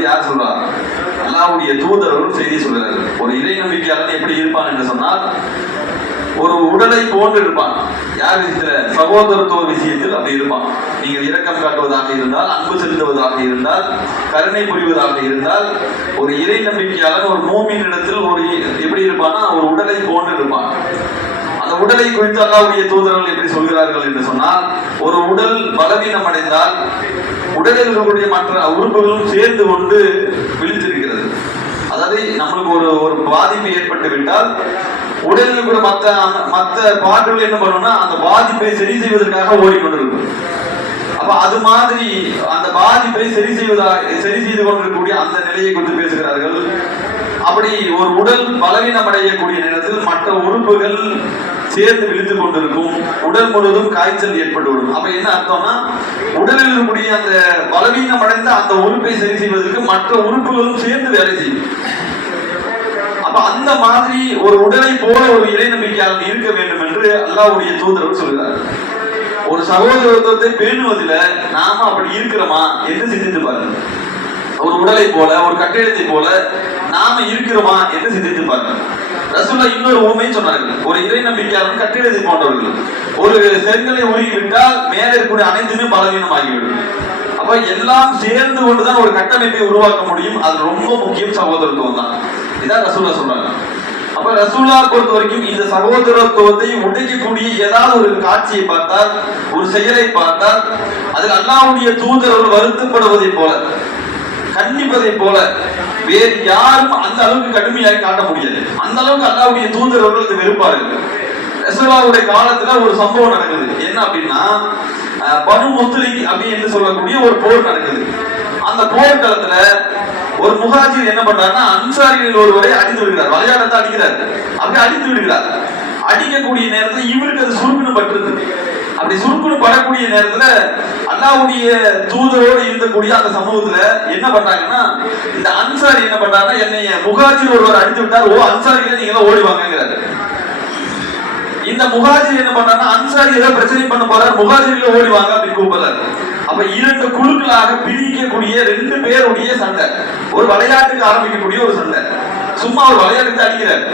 என்று யார் சொல்றார்? அல்லாஹ்வுடைய தூதர்கள் செய்தி சொல்கிறார்கள். ஒரு இறை நம்பிக்கையாளன் எப்படி இருப்பான் என்று சொன்னால், ஒரு உடலை போன்று இருப்பான். யார் விஷயத்துல? சகோதரத்துவ விஷயத்தில் அப்படி இருப்பான். நீங்கள் இரக்கம் காட்டுவதாக இருந்தால், அன்பு செலுத்துவதாக இருந்தால், கருணை புரிவதாக இருந்தால், ஒரு இறை நம்பிக்கையாளர் ஒரு மூமின் இடத்தில் ஒரு எப்படி இருப்பான்னா ஒரு உடலை போன்று இருப்பான். அந்த உடலை குறித்து அல்லாஹ்வுடைய தூதர்கள் எப்படி சொல்கிறார்கள் என்று சொன்னால், ஒரு உடல் பலவீனம் அடைந்தால் உடலில் இருக்கக்கூடிய மற்ற உறுப்புகளும் சேர்ந்து கொண்டு விழித்திருக்கிறது. அதாவது நம்மளுக்கு ஒரு பாதிப்பு ஏற்பட்டு விட்டால் உடலில் கூட மற்ற பாட்டுகள் என்ன பண்ணும்னா அந்த பாதிப்பை சரி செய்வதற்காக ஓடிக்கொண்டிருக்கும். அப்ப அது மாதிரி அந்த பாதிப்பை சரி செய்து கொண்டிருக்கக்கூடிய அந்த நிலையை குறித்து பேசுகிறார்கள். அப்படி ஒரு உடல் பலவீனம் அடையக்கூடிய நேரத்தில் மற்ற உறுப்புகள் சேர்ந்து விழுத்துக் கொண்டிருக்கும். உடல் முழுவதும் காய்ச்சல் ஏற்பட்டுவிடும். அப்ப என்ன அர்த்தம்னா, உடலில் இருக்கக்கூடிய அந்த பலவீனம் அடைந்த அந்த உறுப்பை சரி செய்வதற்கு மற்ற உறுப்புகளும் சேர்ந்து வேலை செய்யும். அப்ப அந்த மாதிரி ஒரு உடலை போல ஒரு இறை நம்பிக்கையாளர் இருக்க வேண்டும் என்று அல்லாஹ்வுடைய தூதர்கள் சொல்கிறார். ஒரு சகோதரத்துவத்தை பேணுவதில் நாம அப்படி இருக்கிறோமா என்று சிந்தித்து பாருங்க. ஒரு உடலை போல ஒரு கட்டிடத்தை போல நாம இருக்கிறோமா என்று சிந்தித்து பாருங்க. ரசூலுல்லாஹ் இன்னொரு உண்மை சொன்னார்கள். ஒரு இறை நம்பிக்கையாளர் கட்டிடத்தை போன்றவர்கள். ஒரு செங்கலை உருகிவிட்டால் மேலே இருக்கக்கூடிய அனைத்துமே பலவீனமாகிவிடும். அப்ப எல்லாம் சேர்ந்து கொண்டுதான் ஒரு கட்டமைப்பை உருவாக்க முடியும். அது ரொம்ப முக்கியம் சகோதரத்துவம் தான். இதான் ரசூலுல்லாஹ் சொல்றாங்க. அப்ப ரசூலுல்லாஹ் பொறுத்த வரைக்கும் இந்த சகோதரத்துவத்தை உடைக்கக்கூடிய ஏதாவது ஒரு காட்சியை பார்த்தால், ஒரு செயலை பார்த்தால், அதில் அல்லாஹ்வுடைய தூதர்கள் வருத்தப்படுவதை போல, கண்டிப்பதை போல வேறு யாரும் அந்த அளவுக்கு கடுமையாக காட்ட முடியாது. அந்த அளவுக்கு அல்லாஹ்வுடைய தூதர்கள் இது வெறுப்பார்கள். ரசூலுல்லாஹ்வுடைய காலத்துல ஒரு சம்பவம் நடக்குது. என்ன அப்படின்னா, பனு முஸ்தலிக் அப்படி என்று சொல்லக்கூடிய ஒரு போர் நடக்குது. அந்த போர்க்களத்துல ஒரு முஹாஜிர் என்ன பண்றாருன்னா, அன்சாரிகளில் ஒருவரை அடித்து விடுகிறார். விளையாடத்தை அடிக்கிறார். அப்படி அடித்து விடுகிறார். அடிக்கக்கூடிய நேரத்தில் இவருக்கு அது சுருக்குன்னு பட்டுருது. அப்படி சுருக்குன்னு படக்கூடிய நேரத்துல அல்லாஹ்வுடைய தூதரோடு இருக்கக்கூடிய அந்த சமூகத்துல என்ன பண்றாங்கன்னா, இந்த அன்சாரி என்ன பண்றாருன்னா, என்னைய முஹாஜிர் ஒருவர் அடித்து விட்டார், ஓ அன்சாரிகளை நீங்க எல்லாம் ஓடி வாங்கிறாரு. இந்த முஹாஜிர் என்ன பண்றாருன்னா, அன்சாரி ஏதோ பிரச்சனை பண்ண போறாரு, முஹாஜிர்களை ஓடி வாங்க அப்படின்னு கூப்பிடுறாரு. அப்ப இரண்டு குழுக்களாக பிரிக்கக்கூடிய ரெண்டு பேருடைய சண்டை, ஒரு விளையாட்டுக்கு ஆரம்பிக்கக்கூடிய ஒரு சண்டை, சும்மா ஒரு விளையாட்டுக்கு அடிக்கிறார்.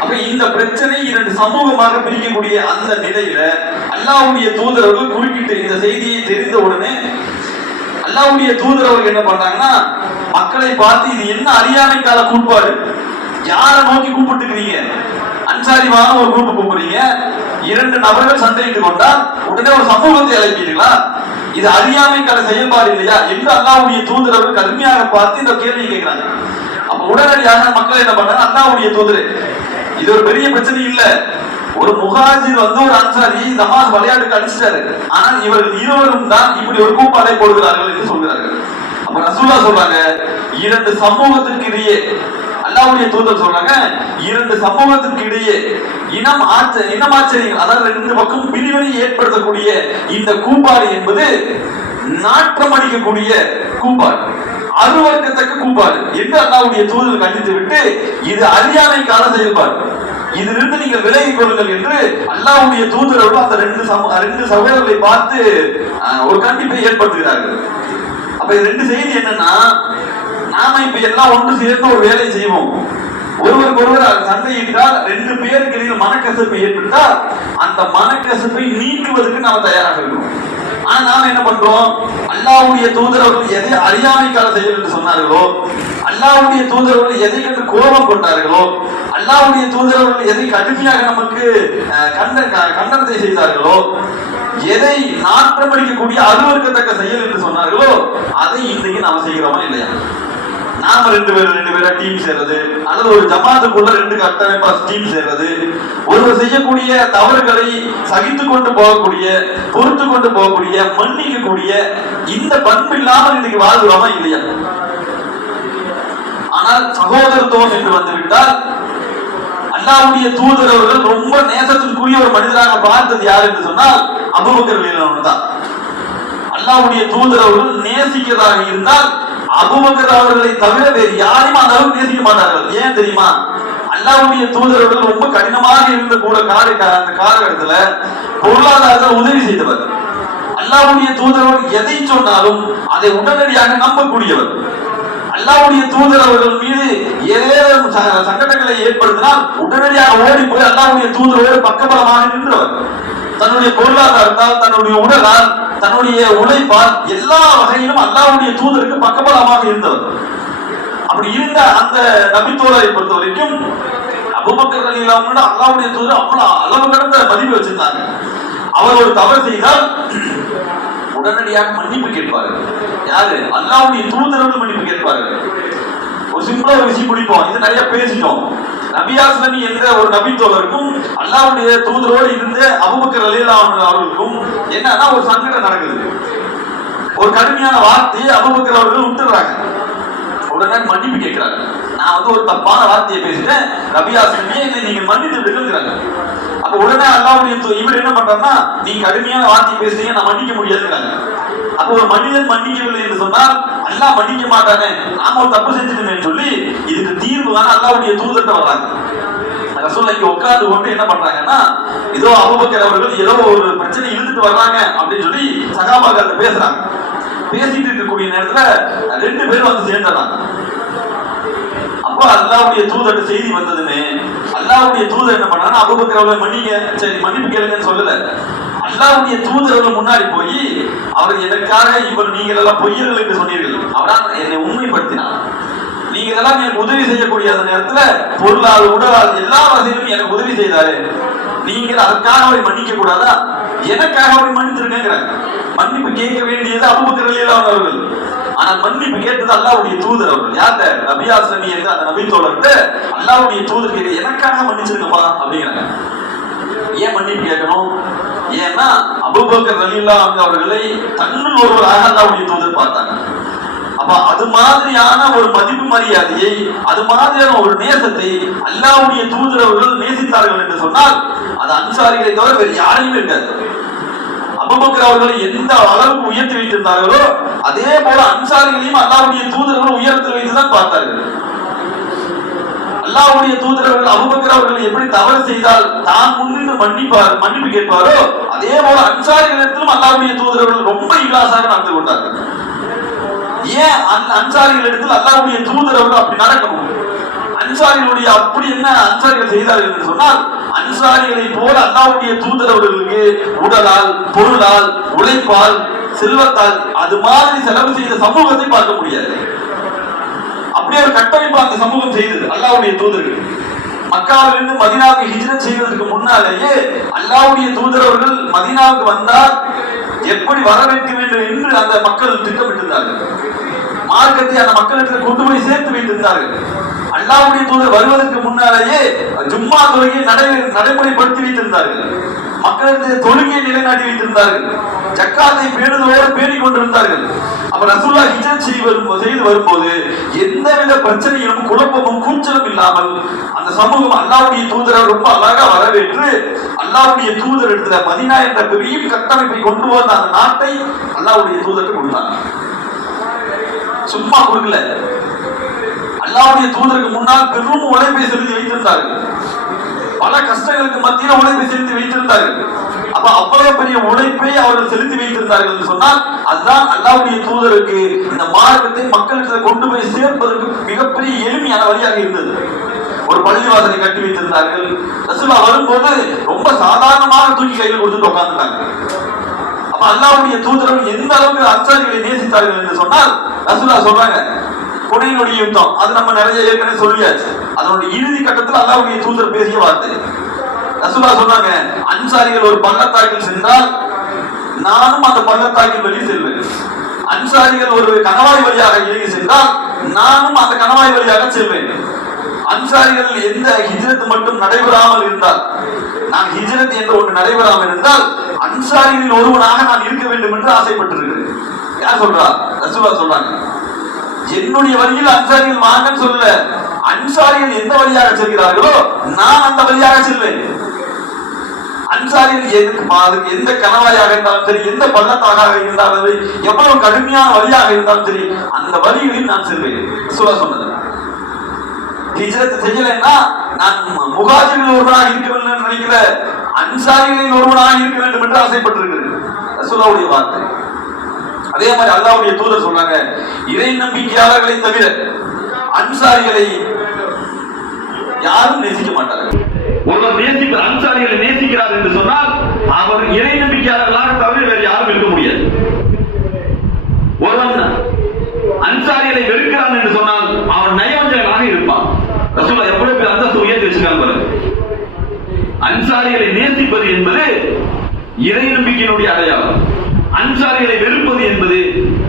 அப்ப இந்த பிரச்சனை இரண்டு சமூகமாக பிரிக்கக்கூடிய அந்த நிலையில அல்லாஹ்வுடைய தூதர்கள் குறுக்கிட்டு இந்த செய்தியை தெரிந்த உடனே அல்லாஹ்வுடைய தூதர்கள் என்ன பண்றாங்கன்னா, மக்களை பார்த்து இது என்ன அறியாமை கால கூட்பாடு, யாரை நோக்கி கூப்பிட்டுக்கிறீங்க? அன்சாரிமான ஒரு குரூப் கூப்பிடுறீங்க, இரண்டு நபர்கள் சண்டையிட்டு கொண்டால் உடனே ஒரு சமூகத்தை அழைப்பீர்களா? இது அறியாமைக்கான செயல்பாடு இல்லையா என்று அல்லாஹ்வுடைய தூதர்கள் கடுமையாக பார்த்து இந்த கேள்வியை கேட்கிறாங்க. அப்ப உடனடியாக மக்கள் என்ன பண்றாங்க, அல்லாஹ்வுடைய தூதரே இது ஒரு பெரிய பிரச்சனை இல்ல, ஒரு முஹாஜிர் ஒரு அன்சாரி நமாஸ் விளையாட்டுக்கு அடிச்சிட்டாரு, ஆனால் இவர்கள் இருவரும் தான் இப்படி ஒரு கூப்பாடை போடுகிறார்கள் என்று சொல்கிறார்கள். அப்ப ரசூலுல்லாஹ் சொல்றாங்க, இரண்டு சமூகத்திற்கு இடையே, அல்லாஹ்வுடைய தூதர் சொல்றாங்க, இரண்டு சமூகத்திற்கு இடையே இனமாச்சரியங்கள், அதாவது ரெண்டு பக்கம் பிரிவினை ஏற்படுத்தக்கூடிய இந்த கூப்பாடு என்பது நாட்டம் அடிக்கக்கூடிய கூப்பாடு, அருவருக்கத்தக்க கூப்பாடு என்று அல்லாஹ்வுடைய தூதர் கண்டித்து விட்டு, இது அறியாமை கால செயல்பாடு, இதிலிருந்து நீங்கள் விலகிக் கொள்ளுங்கள் என்று அல்லாஹ்வுடைய தூதர்கள் அந்த ரெண்டு சகோதரர்களை பார்த்து ஒரு கண்டிப்பை ஏற்படுத்துகிறார்கள். அப்ப இது ரெண்டு செய்தி என்னன்னா, நாம இப்ப எல்லாம் ஒன்று சேர்ந்து ஒரு வேலை செய்வோம், ஒருவருக்கு ஒருவர் சண்டையிட்டால் ரெண்டு பேருக்கு இடையில் மனக்கசப்பு ஏற்பட்டால் அந்த மனக்கசப்பை நீக்குவதற்கு நாம தயாராக இருக்கணும். ஆனா நாம என்ன பண்றோம், அல்லாஹ்வுடைய தூதரவர்கள் எதை அறியாமைக்கால செயல் என்று சொன்னார்களோ, அல்லாஹ்வுடைய தூதரவர்கள் எதை கண்டு கோபம் கொண்டார்களோ, அல்லாஹ்வுடைய தூதரவர்கள் எதை கடுமையாக நமக்கு கண்டனத்தை செய்தார்களோ, எதை நாற்றமடிக்கக்கூடிய அருவருக்கத்தக்க செயல் என்று சொன்னார்களோ, அதை இன்றைக்கு நாம செய்கிறோமா இல்லையா? நாம ரெண்டு பேரா டீம் சேர்றது, அல்லது ஒரு ஜமாத்துக்குள்ள ரெண்டு கட்டமைப்பா டீம் சேர்றது, ஒருவர் செய்யக்கூடிய தவறுகளை சகித்து கொண்டு போகக்கூடிய, பொறுத்து கொண்டு போகக்கூடிய, மன்னிக்கக்கூடிய இந்த பண்பு இல்லாமல் இன்னைக்கு வாழ்கிறோமா இல்லையா? ஆனால் சகோதரத்துவம் என்று வந்துவிட்டால், அல்லாஹ்வுடைய தூதர் அவர்கள் ரொம்ப நேசத்திற்குரிய ஒரு மனிதராக பார்த்தது யார் என்று சொன்னால் அபூபக்கர் ரலியல்லாஹு அன்ஹு தான். அல்லாஹ்வுடைய தூதர் அவர்கள் நேசிக்கிறதாக இருந்தால் அபூபக்கர் அவர்களை தவிர வேறு யாரையும் அந்த அளவுக்கு நேசிக்க மாட்டார்கள். ஏன் தெரியுமா? அல்லாஹ்வுடைய தூதர்கள் ரொம்ப கடினமாக இருந்த கூட அந்த காலகட்டத்துல பொருளாதாரத்தில் உதவி செய்தவர். அல்லாஹ்வுடைய தூதர்கள் எதை சொன்னாலும் அதை உடனடியாக நம்பக்கூடியவர். அல்லாஹ்வுடைய தூதர் அவர்கள் மீது ஏதேனும் சங்கடங்களை ஏற்படுத்தினால் உடனடியாக ஓடி போய் அல்லாஹ்வுடைய தூதரோடு பக்கபலமாக நின்றவர். தன்னுடைய பொருளாதாரத்தால், தன்னுடைய உடலால், தன்னுடைய உழைப்பால் எல்லா வகையிலும் அல்லாஹ்வுடைய தூதருக்கு பக்கபலமாக இருந்தவர். அப்படி இருந்த அந்த நபித்தோழரை பொறுத்த வரைக்கும் அபூபக்கர் ரலியல்லாஹு அன்ஹு அல்லாஹ்வுடைய தூதர் அவ்வளவு அளவு கடந்த மதிப்பு வச்சிருந்தாங்க. அவர் ஒரு தவறு செய்தால் உடனடியாக மன்னிப்பு கேட்பார்கள். யாரு? அல்லாஹ்வுடைய தூதர்கள் மன்னிப்பு கேட்பார்கள். ஒரு சிம்பிளா ஒரு விஷயம் முடிப்போம், இது நிறைய பேசிட்டோம். நபி அஸ்லமி என்ற ஒரு நபி தோழருக்கும் அல்லாஹ்வுடைய தூதரோடு இருந்த அபூபக்கர் ரலியல்லாஹு அன்ஹு அவர்களுக்கும் என்னன்னா ஒரு சங்கடம் நடக்குது. ஒரு கடுமையான வார்த்தையை அபூபக்கர் அவர்கள் விட்டுறாங்க. உடனே மன்னிப்பு கேட்கிறாங்க. நான் ஒரு தப்பான வார்த்தையை பேசிட்டேன், நபி அஸ்லமி என்னை நீங்க மன்னித்து விடுங்கிறாங்க. அப்ப உடனே அல்லாஹ்வுடைய இவர் என்ன பண்றாருன்னா, நீ கடுமையான வார்த்தை பேசுறீங்க, நான் மன்னிக்க முடியாதுங்கிறாங்க. அப்ப ஒரு மனிதன் மன்னிக்கவில்லை என்று சொன்னால் அல்லாஹ் மன்னிக்க மாட்டானே, நாம ஒரு தப்பு செஞ்சுட்டேன்னு சொல்லி இதுக்கு தீர்வு தானே அல்லாஹ்வுடைய தூதர்கிட்ட வர்றாங்க. ரசூலுல்லாஹ் இங்க உட்கார்ந்து கொண்டு என்ன பண்றாங்கன்னா, ஏதோ அபூபக்கர் அவர்கள் ஏதோ ஒரு பிரச்சனை இழுத்துட்டு வர்றாங்க அப்படின்னு சொல்லி சகாபாக்கள்ட்ட பேசுறாங்க. பேசிட்டு இருக்கக்கூடிய நேரத்துல 2 பேரும் வந்து சேர்ந்துறாங்க. அப்ப அல்லாஹ்வுடைய தூதர்கிட்ட செய்தி வந்ததுமே அல்லாஹ்வுடைய தூதர் என்ன பண்ணாங்க, அபூபக்கர் அவர்களை மன்னிங்க, சரி மன்னிப்பு கேளுங்கன்னு சொல்லல. அல்லாஹ்வுடைய தூதர்கள் முன்னாடி போய் அவர் எனக்காக இவர் நீங்கள் எல்லாம் பொய்யர்கள் என்று சொன்னீர்கள், அவரால் என்னை உண்மைப்படுத்தினார். நீங்க எல்லாம் எனக்கு உதவி செய்யக்கூடிய அந்த நேரத்துல பொருளால் உடலால் எல்லா வகையிலும் எனக்கு உதவி செய்தாரு. நீங்கள் அதற்காக அவரை மன்னிக்க கூடாதா? எனக்காக அவரை மன்னித்திருக்கிறாங்க. மன்னிப்பு கேட்க வேண்டியது அபூபக்கர் ரலியல்லாஹு அன்ஹு அவர்கள். ஆனால் மன்னிப்பு கேட்டது அல்லாஹ்வுடைய தூதர் அவர்கள். யார்கிட்ட? நபி அஸ்லமி என்ற அந்த நபி தோழர்கிட்ட அல்லாஹ்வுடைய தூதர் கேட்க எனக்காக மன்னிச்சிருங்கப்பா அப்படிங்கிறாங்க. ஏன் மன்னிப்பு கேட்கணும்? ஏன்னா அபூபக்கர் ரலியல்லாஹு அன்ஹு அவர்களை தன்னுள் ஒருவராக அல்லாஹ்வுடைய தூதர் பார்த்தாங்க. அப்ப அது மாதிரியான ஒரு மதிப்பு மரியாதையை, அது மாதிரியான ஒரு நேசத்தை அல்லாஹ்வுடைய தூதர் அவர்கள் நேசித்தார்கள் என்று சொன்னால் அது அன்சாரிகளை தவிர வேறு யாரையும் இருக்காது. அபூபக்கர் அவர்களை எந்த அளவுக்கு உயர்த்தி வைத்திருந்தார்களோ அதே போல அன்சாரிகளையும் அல்லாஹ்வுடைய தூதர்கள் உயர்த்தி வைத்துதான் பார்த்தார்கள். அல்லாஹ்வுடைய தூதர்கள் அபூபக்கர் அவர்கள் எப்படி தவறு செய்தால் தான் முன்னின்று மன்னிப்பு கேட்பாரோ அதே போல அன்சாரிகளிடத்திலும் அல்லாஹ்வுடைய தூதர்கள் ரொம்ப இலாசாக நடந்து கொண்டார்கள். ஏன் அன்சாரிகள் இடத்தில் அல்லாஹ்வுடைய தூதர்கள் அப்படி நடக்கணும்? அன்சாரிகளுடைய அப்படி என்ன அன்சாரிகள் செய்தார்கள் என்று சொன்னால், அன்சாரிகளை போல அல்லாஹ்வுடைய தூதரவர்களுக்கு உடலால், பொருளால், உழைப்பால், செல்வத்தால் அது மாதிரி செலவு செய்த சமூகத்தை பார்க்க முடியாது. அப்படியே ஒரு கட்டமைப்பு அந்த சமூகம் செய்தது அல்லாஹ்வுடைய தூதர்கள். மக்காவிலிருந்து மதீனாவுக்கு ஹிஜ்ரத் செய்வதற்கு முன்னாலேயே அல்லாஹ்வுடைய தூதரவர்கள் மதீனாவுக்கு வந்தால் எப்படி வரவேற்க வேண்டும் என்று அந்த மக்கள் திட்டமிட்டிருந்தார்கள். மார்க்கத்தை அந்த மக்களிடத்தில் கொண்டு போய் சேர்த்து வைத்திருந்தார்கள். அல்லாஹ்வுடைய தூதர் வருவதற்கு முன்னாலேயே ஜும்மா தொழுகையை நடைமுறைப்படுத்தி வைத்திருந்தார்கள். மக்களிடத்தில் தொழுகையை நிலைநாட்டி வைத்திருந்தார்கள். ஜக்காத்தை பேணுதலோடு பேணிக் கொண்டிருந்தார்கள். அப்ப ரசூலுல்லாஹ் ஹிஜ்ரத் செய்து வரும்போது எந்தவித பிரச்சனையும் குழப்பமும் கூச்சலும் இல்லாமல் அந்த சமூகம் அல்லாஹ்வுடைய தூதரை ரொம்ப அழகா வரவேற்று அல்லாஹ்வுடைய தூதர் இடத்துல மதீனா என்ற பெரிய கட்டமைப்பை கொண்டு வந்த அந்த நாட்டை அல்லாஹ்வுடைய தூதருக்கு கொடுத்தாங்க. சும்மா கொடுக்கல. அல்லாஹ்வுடைய தூதருக்கு முன்னால் பெரும் உழைப்பை செலுத்தி வைத்திருந்தார்கள். பல கஷ்டங்களுக்கு மத்தியில் உழைப்பை செலுத்தி வைத்திருந்தார்கள். அப்ப அவ்வளவு பெரிய உழைப்பை அவர்கள் செலுத்தி வைத்திருந்தார்கள் என்று சொன்னால் அதுதான் அல்லாஹ்வுடைய தூதருக்கு இந்த மார்க்கத்தை மக்களுக்கு கொண்டு போய் சேர்ப்பதற்கு மிகப்பெரிய எளிமையான வழியாக இருந்தது. ஒரு பள்ளிவாசலை கட்டி வைத்திருந்தார்கள். ரசூலுல்லாஹ் வரும்போது ரொம்ப சாதாரணமாக தூக்கி கையில் கொடுத்துட்டு உட்கார்ந்துட்டாங்க. அப்ப அல்லாஹ்வுடைய தூதர்கள் எந்த அளவுக்கு அன்சாரிகளை நேசித்தார்கள் என்று சொன்னால் ரசூலுல்லாஹ் சொல்றாங்க, புனையினுடைய யுத்தம் அது நம்ம நிறைய ஏற்கனவே சொல்லியாச்சு. அதனுடைய இறுதி கட்டத்தில் அல்லாஹ்வுடைய தூதர் பேசிய வார்த்தை ரசூலுல்லாஹ் சொன்னாங்க, அன்சாரிகள் ஒரு பள்ளத்தாக்கில் சென்றால் நானும் அந்த பள்ளத்தாக்கில் வெளியே செல்வேன். அன்சாரிகள் ஒரு கணவாய் வழியாக இறங்கி சென்றால் நானும் அந்த கணவாய் வழியாக செல்வேன். அன்சாரிகள் எந்த ஹிஜ்ரத் மட்டும் நடைபெறாமல் இருந்தால், நான் ஹிஜ்ரத் என்ற ஒன்று நடைபெறாமல் இருந்தால் அன்சாரிகளில் ஒருவனாக நான் இருக்க வேண்டும் என்று ஆசைப்பட்டிருக்கிறேன். யார் சொல்றா? ரசூலுல்லாஹ் சொல்றாங்க. என்னுடைய வழியில் அன்சாரிகள் வாங்கன்னு சொல்ல, அன்சாரிகள் எந்த வழியாக செல்கிறார்களோ நான் அந்த வழியாக செல்வேன். அன்சாரிகள் எந்த கணவாயாக இருந்தாலும் சரி, எந்த பள்ளத்தாக இருந்தாலும் சரி, எவ்வளவு கடுமையான வழியாக இருந்தாலும் சரி, அந்த வழிகளில் நான் செல்வேன். ரசூலுல்லாஹ் சொன்னது. ஹிஜ்ரத் செய்யலைன்னா நான் முஹாஜிரில் ஒருவனாக இருக்க வேண்டும் நினைக்கிற, அன்சாரிகளில் ஒருவனாக இருக்க வேண்டும் என்று ஆசைப்பட்டிருக்கிறேன். ரசூலுல்லாஹ்வுடைய வார்த்தை. அதே மாதிரி அல்லாஹ்வுடைய தூதர் சொல்றாங்க, இறை நம்பிக்கையாளர்களை தவிர அன்சாரிகளை யாரும் நேசிக்க மாட்டார்கள். ஒருவர் அன்சாரிகளை நேசிக்கிறார் என்று சொன்னால் அவர் இறை நம்பிக்கையாளர்களாக தவிர வேறு யாரும் இருக்க முடியாது. ஒருவன் அன்சாரிகளை வெறுக்கிறான் என்று சொன்னால் அவன் நயவஞ்சகனாக இருப்பான். ரசூலுல்லாஹ் எவ்வளவு பேர் அந்தஸ்து உயர்த்தி வச்சிருக்காங்க பாருங்க. அன்சாரிகளை நேசிப்பது என்பது இறை நம்பிக்கையினுடைய அடையாளம். அன்சாரிகளை வெறுப்பது என்பது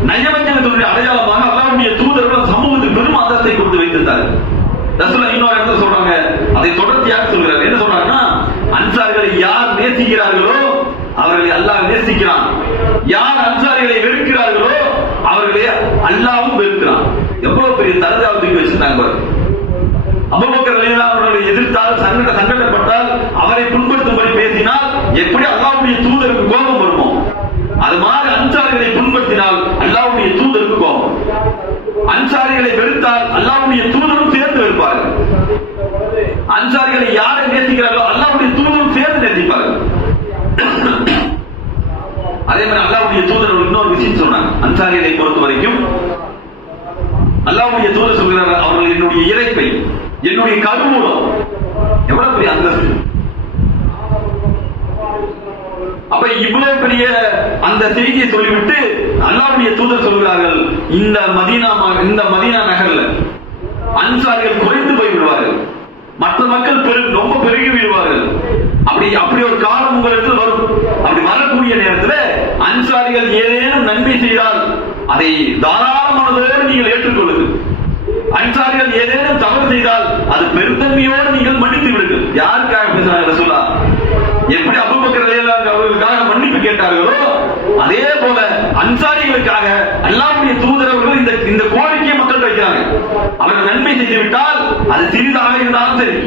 நயவஞ்சகத்தினுடைய அடையாளமாக அல்லாஹ்வுடைய தூதர்கள் சமூகத்துக்கு பெரும் அந்தஸ்தை கொடுத்து வைத்திருந்தார்கள். ரசூலுல்லாஹ் இன்னொரு இடத்துல சொல்றாங்க, அதை தொடர்ச்சியாக சொல்கிறார். என்ன சொல்றாங்கன்னா, அன்சாரிகளை யார் நேசிக்கிறார்களோ அவர்களை அல்லாஹ் நேசிக்கிறான், யார் அன்சாரிகளை வெறுக்கிறார்களோ அவர்களை அல்லாஹ்வும் வெறுக்கிறான். எவ்வளவு பெரிய தரஜாவை தூக்கி வச்சிருந்தாங்க பாருங்க. அபூபக்கர் ரலியல்லாஹு அன்ஹு அவர்களை எதிர்த்தால் சங்கடப்பட்டால் அவரை புண்படுத்தும்படி பேசினால் எப்படி அல்லாஹ்வுடைய தூதருக்கு கோபம் வருமோ அது மாதிரி அன்சாரிகளை புண்படுத்தினால் அல்லாஹ்வுடைய தூதருக்கு கோபம். அன்சாரிகளை வெறுத்தால் அல்லாஹ்வுடைய தூதரும் சேர்ந்து வெறுப்பார்கள். அன்சாரிகளை யாரை நேசிக்கிறார்களோ அல்லாஹ்வுடைய தூதரும் சேர்ந்து நேசிப்பார்கள். அதே மாதிரி அல்லாஹ்வுடைய தூதர் இன்னொரு விஷயம் சொன்னாங்க. அன்சாரிகளை பொறுத்த வரைக்கும் அல்லாஹ்வுடைய தூதர் சொல்கிறார்கள், அவர்கள் என்னுடைய இறைப்பை, என்னுடைய கருவூலம். எவ்வளவு பெரிய அந்தஸ்து! அப்ப இவ்வளவு பெரிய அந்த செய்தியை சொல்லிவிட்டு அல்லாஹ்வுடைய தூதர் சொல்கிறார்கள், இந்த மதீனா நகர்ல அன்சாரிகள் குறைந்து போய் விடுவார்கள், மற்ற மக்கள் ரொம்ப பெருகி விடுவார்கள். அப்படி ஒரு காலம் உங்களுக்கு வரும். அப்படி வரக்கூடிய நேரத்தில் அன்சாரிகள் ஏதேனும் நன்மை செய்தால் அதை தாராளமானதோடு நீங்கள் ஏற்றுக்கொள்ளுங்கள். அன்சாரிகள் ஏதேனும் தவறு செய்தால் அது பெருந்தன்மையோடு நீங்கள் மன்னித்து விடுங்கள். யாருக்காக பேசுறாங்க ரசூலுல்லாஹ்? எப்படி அபூபக்கர் ரலியல்லாஹு அன்ஹு அவர்களுக்காக மன்னிப்பு கேட்டார்களோ அதே போல அன்சாரிகளுக்காக அல்லாஹ்வுடைய தூதர் அவர்கள் இந்த கோரிக்கையை மக்கள் வைக்கிறாங்க. அவர்கள் நன்மை செய்து விட்டால் அது சிறிதாக இருந்தாலும் சரி,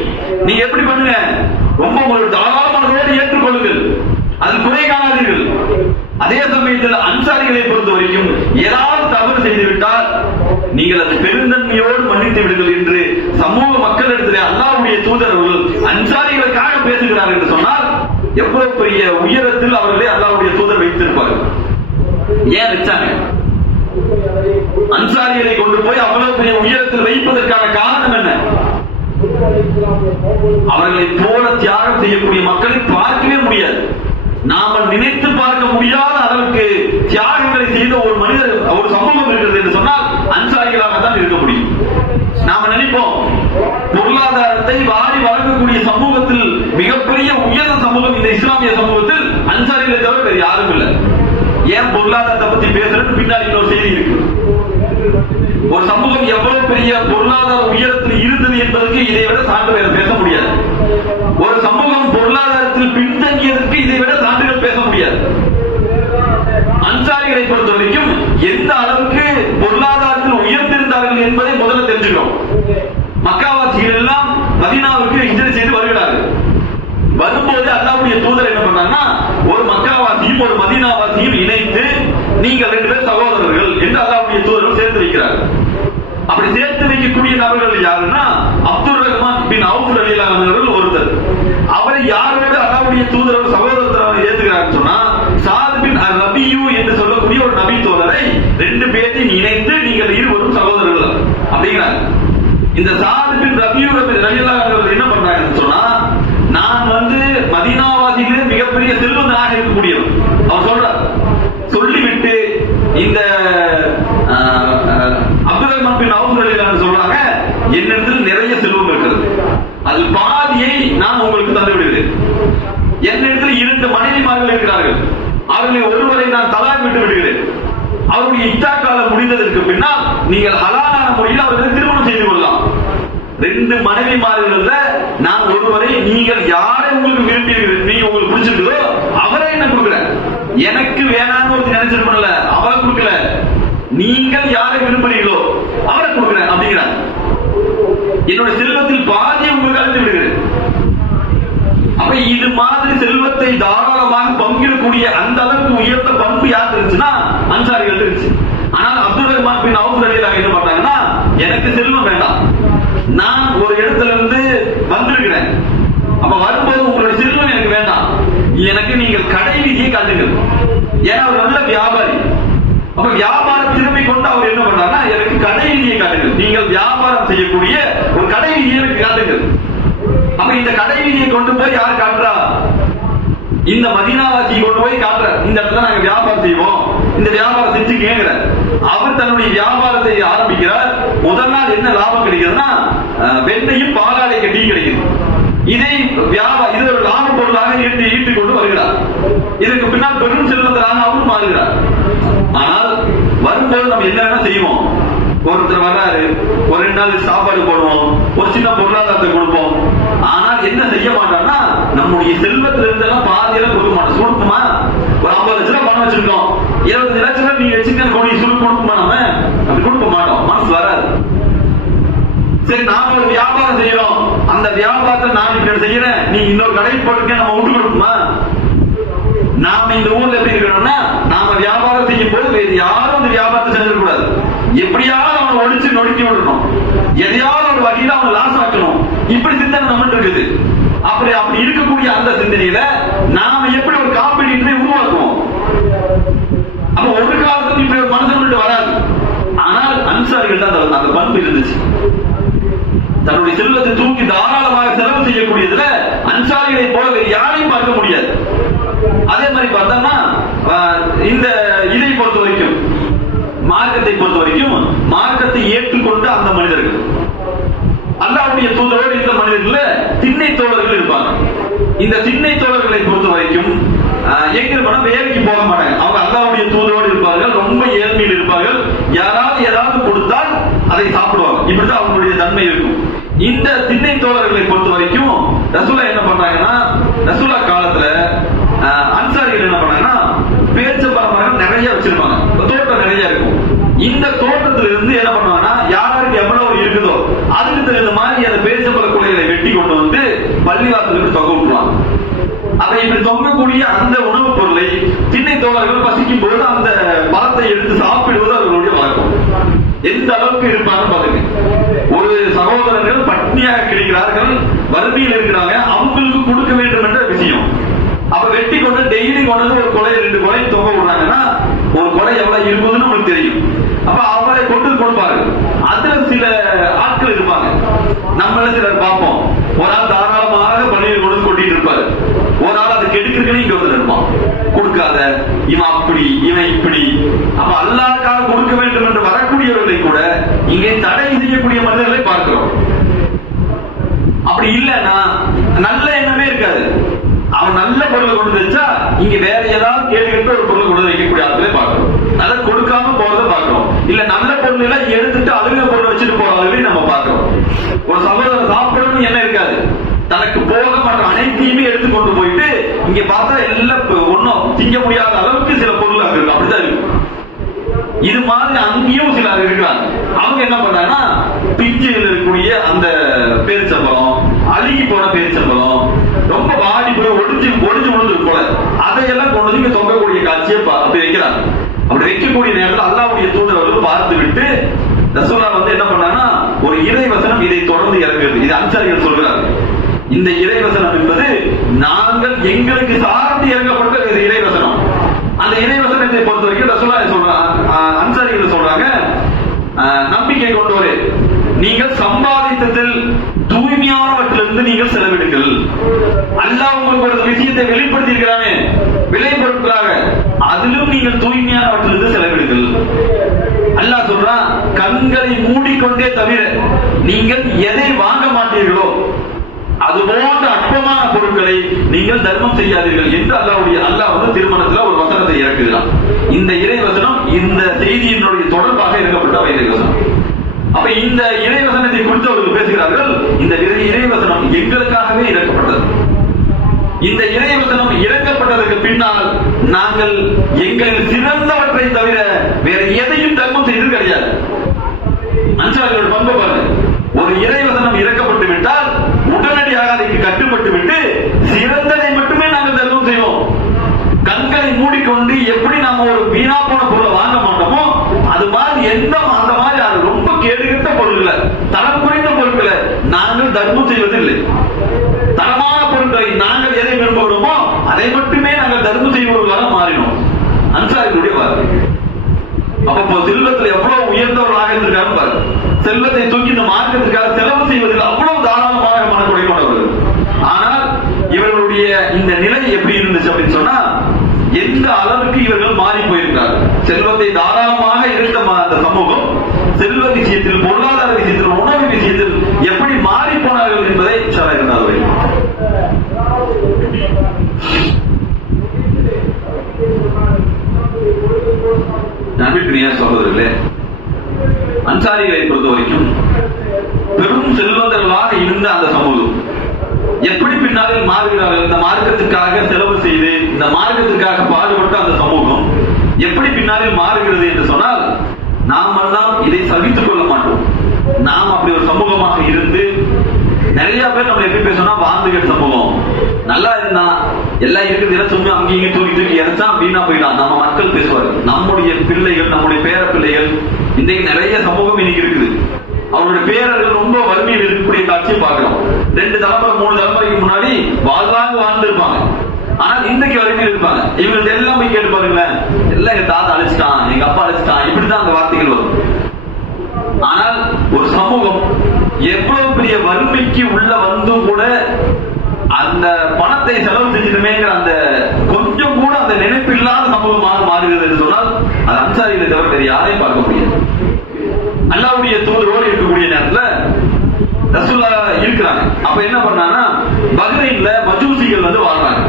நீங்க எப்படி பண்ணுங்க, ரொம்ப ஒரு தாராளமானதோடு ஏற்றுக்கொள்ளுங்கள், அது குறை காணாதீர்கள். அதே சமயத்தில் அன்சாரிகளை பொறுத்த வரைக்கும் ஏதாவது தவறு செய்துவிட்டால் நீங்கள் அது பெருந்தன்மையோடு மன்னித்து விடுங்கள் என்று சமூக மக்களிடத்திலே அல்லாஹ்வுடைய தூதர் அவர்கள் அன்சாரிகளுக்காக பேசுகிறார் என்று சொன்னால் எவ்வளவு பெரிய உயரத்தில் அவர்களே அல்லாஹ்வுடைய தூதர் வைத்திருப்பார்கள். ஏன் வச்சாங்க? அன்சாரிகளை கொண்டு போய் அவ்வளவு பெரிய உயரத்தில் வைப்பதற்கான காரணம் என்ன? அவர்களை போல தியாகம் செய்யக்கூடிய மக்களை பார்க்கவே முடியாது. நாம நினைத்து பார்க்க முடியாத அளவுக்கு தியாகங்களை செய்த ஒரு மனிதர், ஒரு சமூகம் இருக்கிறது என்று சொன்னால் அன்சாரிகளாக தான் இருக்க முடியும். நாம நினைப்போம் பொருளாதாரத்தை வாரி வழங்கக்கூடிய சமூகத்தில் மிகப்பெரிய உயர்ந்த சமூகம் இந்த இஸ்லாமிய சமூகத்தில் அன்சாரிகளை தவிர வேறு யாரும் இல்லை. ஏன் பொருளாதாரத்தை பத்தி பேசுறது பின்னாடி இன்னொரு செய்தி இருக்கு. ஒரு சமூகம் எவ்வளவு பெரிய பொருளாதார உயரத்தில் இருந்தது என்பதற்கு இதை விட சான்று வேற பேச முடியாது. ஒரு சமூகம் பொருளாதாரத்தில் பின்தங்கியதற்கு இதை விட சான்றுகள் பேச முடியாது. அன்சாரிகளை பொறுத்த வரைக்கும் எந்த அளவுக்கு பொருளாதாரத்தில் உயர்ந்திருந்தார்கள் என்பதை முதல்ல தெரிஞ்சுக்கிறோம். மக்காவாசிகள் எல்லாம் மதீனாவுக்கு ஹிஜ்ரத் செய்து வருகிறார்கள். வரும்போது அல்லாஹ்வுடைய தூதர் என்ன பண்ணாங்கன்னா, ஒரு மக்காவாசியும் ஒரு மதீனாவாசியும் இணைத்து நீங்கள் 2 பேர் சகோதரர்கள் என்று அல்லாஹ்வுடைய தூதர்கள் சேர்த்து வைக்கிறார்கள். அப்படி சேர்த்து வைக்கக்கூடிய நபர்கள் யாருன்னா அப்துல் ரஹ்மான் பின் அவுஃப் ரலியல்லாஹு அன்ஹு ஒருத்தர். அவரை யாரோடு அல்லாஹ்வுடைய தூதர் சகோதரத்தை ஏற்றுகிறார் சொன்னா சாத் பின் ரபியு என்று சொல்லக்கூடிய ஒரு நபி தோழரை 2 பேரையும் இணைத்து நீங்கள் இருவரும் சகோதரர்கள் அப்படிங்கிறார். இந்த சாத் பின் ரபியு ரலியல்லாஹு அன்ஹு என்ன பண்றாங்கன்னு சொன்னா, நான் மதீனாவாசிகளே மிகப்பெரிய செல்வந்தனாக இருக்கக்கூடியவர் அவர் சொல்றார். சொல்லிவிட்டு இந்த அப்துல் ரஹ்மான் பின் அவுஃப் ரலியல்லாஹு அன்ஹு சொல்றாங்க, என்னிடத்தில் நிறைய செல்வம் இருக்கிறது, அதில் பாதியை நான் உங்களுக்கு தந்து விடுகிறேன். என்னிடத்தில் 2 மனைவிமார்கள் இருக்கிறார்கள், அவர்களில் ஒருவரை நான் தலாக் விட்டு விடுகிறேன். அவருடைய இத்தா காலம் முடிந்ததற்கு பின்னால் நீங்கள் ஹலாலான முறையில் அவர்களை திருமணம் செய்து கொள்ளலாம். 2 மனைவிமார்கள் நான் ஒருவரை, நீங்கள் யாரை உங்களுக்கு விரும்புகிறீர்கள், நீங்க உங்களுக்கு பிடிச்சிருக்கோ அவரை என்ன கொடுக்குறேன். எனக்கு வேணான்னு ஒரு நினைச்சிருக்கணும்ல, அவரை கொடுக்கல, நீங்கள் யாரை விரும்புகிறீர்களோ அவரை கொடுக்குறேன் அப்படிங்கிறார். என்னோட செல்வத்தில் பாதியை உங்களுக்கு அழைத்து விடுகிறேன். அப்ப இது மாதிரி செல்வத்தை தாராளமாக பங்கிடக்கூடிய அந்த அளவுக்கு உயர்ந்த பண்பு யார் இருந்துச்சுன்னா அன்சாரிகள் இருந்துச்சு. ஆனால் அப்துல் ரஹ்மான் பின் அவுஃப் ரலியல்லாஹு என்ன பண்றாங்கன்னா, எனக்கு செல்வம் வேண்டாம், நான் ஒரு இடத்துல இருந்து வந்திருக்கிறேன், அப்ப வரும்போது உங்களுடைய செல்வம் எனக்கு வேண்டாம், எனக்கு நீங்கள் கடை வீதியை காட்டுங்கள். ஏன்னா அவர் நல்ல வியாபாரி. அப்ப அப்ப வியாபார திறமை கொண்டு அவர் என்ன பண்றாருன்னா, எனக்கு கடை வீதியை காட்டுங்கள், நீங்கள் வியாபாரம் செய்யக்கூடிய ஒரு கடை வீதியை எனக்கு காட்டுங்கள். அப்ப இந்த கடை வீதியை கொண்டு போய் யார் காட்டுறா? இந்த மதீனாவாசியை கொண்டு போய் காட்டுற, இந்த இடத்துல நாங்க வியாபாரம் செய்வோம், இந்த வியாபாரம் செஞ்சு கேட்கிற. அவர் தன்னுடைய வியாபாரத்தை ஆரம்பிக்கிறார். முதல் நாள் என்ன லாபம் கிடைக்குதுன்னா, வெண்ணையும் பாலாடை கட்டியும் கிடைக்குது. இதை இது ஒரு லாப பொருளாக ஈட்டிக் கொண்டு வருகிறார். இதற்கு பின்னால் பெரும் செல்வந்தராக அவரும் மாறுகிறார். ஆனால் வரும்போது நம்ம என்ன செய்வோம்? ஒருத்தர் வர்றாரு, ஒரு 2 நாள் சாப்பாடு போடுவோம், ஒரு சின்ன பொருளாதாரத்தை கொடுப்போம். ஆனால் என்ன செய்ய மாட்டோம்னா, நம்முடைய செல்வத்தில இருந்தெல்லாம் பாதியெல்லாம் கொடுக்க மாட்டோம். சுருக்குமா? ஒரு 50 லட்சம் பணம் வச்சிருக்கோம், 25 லட்சம் நீங்க வச்சுக்க கூடிய சுருக்கு கொடுக்குமா? நம்ம அப்படி கொடுக்க மாட்டோம், மனசு வராது. சரி, நாம ஒரு வியாபாரம் செய்யறோம், அந்த வியாபாரத்தை நான் இப்படி செய்யறேன், நீ இன்னொரு கடை போட்டுக்க, நம்ம விட்டு கொடுக்குமா? நாம இந்த ஊர்ல எப்படி இருக்கணும்னா, நாம வியாபாரம் செய்யும் போது வேறு யாரும் இந்த வியாபாரத்தை செஞ்சிடக்கூடாது. எப்படியாவது அவனை ஒழிச்சு நொடுக்கி விடணும், எதையாவது ஒரு வகையில அவனை லாஸ் ஆக்கணும். இப்படி சிந்தனை நம்ம இருக்குது. அப்படி இருக்கக்கூடிய அந்த சிந்தனையில நாம எப்படி ஒரு காம்படிட்டரை உருவாக்குவோம்? அப்ப ஒரு காலத்துல இப்படி ஒரு மனசு வராது. ஆனால் அன்சாரிகள் தான் அந்த பண்பு இருந்துச்சு. தன்னுடைய செல்வத்தை தூக்கி தாராளமாக செலவு செய்யக்கூடியதுல அன்சாரிகளை போல யாரையும் பார்க்க முடியாது. அதே மாதிரி பார்த்தோம்னா, இந்த இதை பொறுத்த வரைக்கும், மார்க்கத்தை பொறுத்த வரைக்கும், மார்க்கத்தை ஏற்றுக்கொண்டு அந்த மனிதர்கள், அல்லாஹ்வுடைய தூதரோடு இந்த மனிதர்கள் திண்ணை தோழர்கள் இருப்பாங்க. இந்த திண்ணை தோழர்களை பொறுத்த வரைக்கும் எங்க வேலைக்கு போக மாட்டாங்க. அவங்க அல்லாஹ்வுடைய தூதரோடு இருப்பார்கள், ரொம்ப ஏழ்மையில் இருப்பார்கள். யாராவது ஏதாவது கொடுத்தால் அதை சாப்பிடுவாங்க. இப்படிதான் அவங்களுடைய தன்மை இருக்கும். இந்த திண்ணை தோழர்களை பொறுத்த வரைக்கும் ரசூலா என்ன பண்றாங்கன்னா, ரசூலா காலத்துல அன்சாரிகள் என்ன பண்ணாங்கன்னா, பேரிச்சம்பழ மரம் நிறைய வச்சிருப்பாங்க, தோட்டம் நிறைய இருக்கும். இந்த தோட்டத்துல இருந்து என்ன பண்ணுவாங்கன்னா, யாருக்கு எவ்வளவு இருக்குதோ அதுக்கு தகுந்த மாதிரி அந்த பேரிச்சம்பழ குலைகளை வெட்டி கொண்டு வந்து பள்ளிவாசலுக்கு தொங்க விட்டுருவாங்க. அதை இப்படி தொங்கக்கூடிய அந்த உணவுப் பொருளை திண்ணை தோழர்கள் பசிக்கும் பொழுது அந்த பழத்தை எடுத்து சாப்பிடுவது அவர்களுடைய வழக்கம். எந்த அளவுக்கு இருப்பாங்க பாருங்க. ஒரு சகோதரர்கள் பட்னியாக கிடைக்கிறார்கள், வறுமையில் இருக்கிறாங்க, அவங்களுக்கு கொடுக்க வேண்டும் என்ற விஷயம். அப்ப வெட்டி கொண்டு டெய்லி கொண்டு ஒரு கொலை 2 கொலை தொங்க விடுறாங்கன்னா, ஒரு கொலை எவ்வளவு இருக்குதுன்னு உங்களுக்கு தெரியும். அப்ப அவரை கொண்டு கொடுப்பாரு. அதுல சில ஆட்கள் இருப்பாங்க, நம்மள சிலர் பார்ப்போம். ஒரு ஆள் தாராளமாக பள்ளியில் கொண்டு கொட்டிட்டு இருப்பாரு, ஒரு ஆள் அதை கெடுக்கிறதுன்னு இங்க வந்து இருப்பான், கொடுக்காத, இவன் அப்படி இவன் இப்படி. அப்ப அல்லாஹ்வுக்காக கொடுக்க வேண்டும் என்று வரக்கூடியவர்களை கூட இங்கே தடை செய்யக்கூடிய மனிதர்களை பார்க்கிறோம். அப்படி இல்லைன்னா நல்ல எண்ணமே இருக்காது. அவன் நல்ல பொருளை கொண்டு வச்சா இங்க வேற ஏதாவது கேள்வி கேட்டு ஒரு பொருளை கொண்டு வைக்கக்கூடிய ஆட்களே பார்க்கிறோம். அதை கொடுக்காம போறதை பார்க்கிறோம். இல்ல நல்ல பொருள் எல்லாம் எடுத்துட்டு அழுக பொருள் வச்சுட்டு போறவர்களையும் நம்ம பார்க்கிறோம். ஒரு சகோதரர் சாப்பிடணும் என்ன இருக்காது, தனக்கு போக மாட்ட அனைத்தையுமே எடுத்து கொண்டு போயிட்டு இங்க பார்த்தா எல்லாம் ஒன்னும் திங்க முடியாத அளவுக்கு சில பொருள் அங்க இருக்கு. அப்படித்தான் இருக்கு. இது மாதிரி அங்கேயும் சிலர் இருக்கிறாங்க. அவங்க என்ன பண்றாங்கன்னா, பிஞ்சில் இருக்கக்கூடிய அந்த பேரிச்சம்பழம், அழுகி போன பேரிச்சம்பழம், ரொம்ப வாடி போய் ஒடிஞ்சு விழுந்து போல, அதையெல்லாம் கொண்டு வந்து தொங்கக்கூடிய காட்சியை அப்படி வைக்கிறாங்க. அப்படி வைக்கக்கூடிய நேரத்தில் அல்லாஹ்வுடைய தூதர்கள் பார்த்து விட்டு ரசூலா என்ன பண்ணாங்கன்னா, ஒரு இறைவசனம் இதை தொடர்ந்து இறங்குகிறது. இது அன்சாரிகள் சொல்கிறார். இந்த இறைவசனம் என்பது நாங்கள் எங்களுக்கு சார்ந்து இறங்கப்பட்ட இறைவசனம். அந்த இறைவசனத்தை பொறுத்த வரைக்கும் ரசூலா அன்சாரிகள் சொல்றாங்க, நம்பிக்கை கொண்டோரே, நீங்கள் சம்பாதித்ததில் தூய்மையானவற்றிலிருந்து நீங்கள் செலவிடுங்கள். அல்லாஹ் உங்களுக்கு ஒரு விஷயத்தை வெளிப்படுத்தி இருக்கிறானே விலை பொருட்களாக, அதிலும் நீங்கள் தூய்மையானவற்றிலிருந்து செலவிடுங்கள். அல்லாஹ் சொல்றான், கண்களை மூடிக்கொண்டே தவிர நீங்கள் எதை வாங்க மாட்டீர்களோ அது போன்ற அற்பமான பொருட்களை நீங்கள் தர்மம் செய்யாதீர்கள் என்று அல்லாஹ் திருமணத்துல ஒரு வசனத்தை இறக்குகிறான். இந்த இறைவசனம் இந்த செய்தியினுடைய தொடர்பாக இறக்கப்பட்ட இறைவசனம். அப்ப இந்த இறைவசனத்தை குறித்து அவர்கள் பேசுகிறார்கள், இந்த இறைவசனம் எங்களுக்காகவே இறக்கப்பட்டது. இந்த இறைவசனம் இறக்கப்பட்டதற்கு பின்னால் நாங்கள் எங்களில் சிறந்தவற்றை தவிர வேற எதையும் தர்மம் செய்தது கிடையாது. அன்சாரிகளோட பண்பு பாருங்க. ஒரு இறைவசனம் இறக்கப்பட்டு விட்டால் உடனடியாக அதற்கு கட்டுப்பட்டு விட்டு சிறந்ததை மட்டுமே நாங்கள் தர்மம் செய்வோம். கண்களை மூடிக்கொண்டு எப்படி நாம ஒரு வீணா போன பொருளை வாங்க மாட்டோமோ அது மாதிரி அந்த மாதிரி அது ரொம்ப கேடுகட்ட பொருட்களை, தரம் குறைந்த பொருட்களை நாங்கள் தர்மம் செய்வதில்லை. தரமான பொருட்களை நாங்கள் எதை விரும்புகிறோமோ அதை மட்டுமே நாங்கள் தர்மம் செய்வர்களாக மாறினோம். அன்சாரிகளுடைய வார்த்தை. அப்போ செல்வத்தில் எவ்வளவு உயர்ந்தவர்களாக இருந்திருக்காரு பாரு. செல்வத்தை தூக்கி இந்த மார்க்கத்திற்காக செலவு செய்வதில் அவ்வளவு தாராளமாக மனக்குறை கொண்டவர்கள். ஆனால் இவர்களுடைய இந்த நிலை எப்படி இருந்துச்சு அப்படின்னு சொன்னா, எந்த அளவுக்கு இவர்கள் மாறி போயிருக்கிறார்கள். செல்வத்தை தாராளமாக இருந்த அந்த சமூகம் செல்வ விஷயத்தில், பொருளாதார விஷயத்தில், உணவு விஷயத்தில் எப்படி மாறி போனார்கள் என்பதை இருந்தார்கள். நம்பிக்கையா சகோதரர்களே, அன்சாரிகளை பொறுத்த வரைக்கும் பெரும் செல்வந்தர்களாக இருந்த அந்த சமூகம் எப்படி பின்னாளில் மாறுகிறார்கள். இந்த மார்க்கத்திற்காக செலவு செய்து இந்த மார்க்கத்திற்காக பாடுபட்ட அந்த சமூகம் எப்படி பின்னாளில் மாறுகிறது என்று சொன்னால், நாம் எல்லாம் இதை சகித்துக் கொள்ள மாட்டோம். நாம் அப்படி ஒரு சமூகமாக இருந்து நிறைய பேர் நம்ம எப்படி பேசணும்னா, வாழ்ந்துகிட்ட சமூகம் நல்லா இருந்தா எல்லாம் இருக்குது சும்மா அங்கேயும் தூக்கி தூக்கி இறச்சா வீணா போயிடலாம் நம்ம மக்கள் பேசுவார்கள். நம்முடைய பிள்ளைகள், நம்முடைய பேர பிள்ளைகள், இன்றைக்கு நிறைய சமூகம் இன்னைக்கு இருக்குது. அவருடைய பேரர்கள் ரொம்ப வறுமையில் இருக்கக்கூடிய காட்சியை பார்க்கிறோம். 2 தலைமுறை 3 தலைமுறைக்கு முன்னாடி வாழ்ந்து இருப்பாங்க. ஆனால் இன்றைக்கு வறுமையில் இருப்பாங்க. இவங்க எல்லாம் போய் கேட்டு பாருங்களேன், எல்லாம் எங்க தாத்தா அழைச்சிட்டான், எங்க அப்பா அழைச்சிட்டான், இப்படிதான் அந்த வார்த்தைகள் வரும். ஆனால் ஒரு சமூகம் எவ்வளவு பெரிய வறுமைக்கு உள்ள வந்தும் கூட அந்த பணத்தை செலவு செஞ்சிருமேங்கிற அந்த கொஞ்சம் கூட அந்த நினைப்பு இல்லாத சமூகமாக மாறுகிறது என்று சொன்னால், அது அன்சாரிகளை தவிர வேறு யாரையும் பார்க்க முடியாது. அல்லாஹ்வுடைய தூதரோடு இருக்கக்கூடிய நேரத்துல ரசூலுல்லாஹ் இருக்கிறாங்க. அப்ப என்ன பண்ணாங்கன்னா, பஹ்ரைன்ல மஜூசிகள் வந்து வாழ்றாங்க.